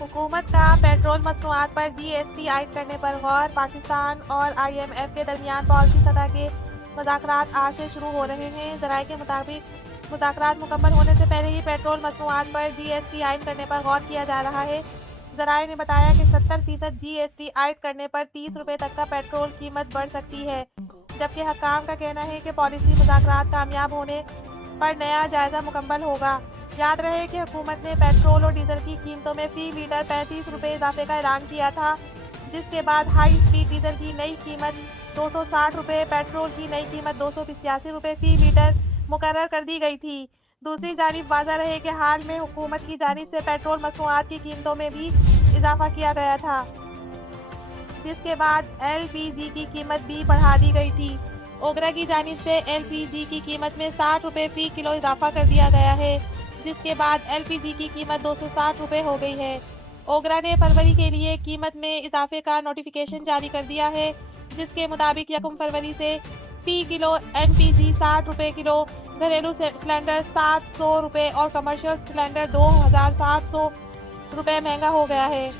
हुकूमत का पेट्रोल मसनूआत पर GST आयद करने पर गौर। पाकिस्तान और IMF के दरमियान पॉलिसी सतह के मुज़ाकरात आज से शुरू हो रहे हैं। ज़राए के मुताबिक मुज़ाकरात मुकम्मल होने से पहले ही पेट्रोल मसनूआत पर GST आयद करने पर गौर किया जा रहा है। ज़राए ने बताया कि 70% GST आयद करने पर 30 रुपये तक का पेट्रोल कीमत बढ़ सकती है, जबकि हकाम का कहना है कि पॉलिसी मुज़ाकरात कामयाब होने पर नया जायज़ा मुकम्मल होगा। याद रहे कि हुकूमत ने पेट्रोल और डीजल की कीमतों में फी लीटर 35 रुपये इजाफे का ऐलान किया था, जिसके बाद हाई स्पीड डीजल की नई कीमत 260 रुपये, पेट्रोल की नई कीमत 285 रुपये फी लीटर मुकर्रर कर दी गई थी। दूसरी जानिब वाज़ा रहे कि हाल में हुकूमत की जानिब से पेट्रोल मसनूआत की कीमतों में भी इजाफा किया गया था, जिसके बाद LPG की कीमत भी बढ़ा दी गई थी। ओगरा की जानिब से LPG की कीमत में 60 रुपये फी किलो इजाफा कर दिया गया है, जिसके बाद LPG की कीमत 260 रुपये हो गई है। ओगरा ने फरवरी के लिए कीमत में इजाफे का नोटिफिकेशन जारी कर दिया है, जिसके मुताबिक 1 फरवरी से फी किलो NPG 60 रुपये किलो, घरेलू सिलेंडर 700 रुपये और कमर्शियल सिलेंडर 2700 रुपये महंगा हो गया है।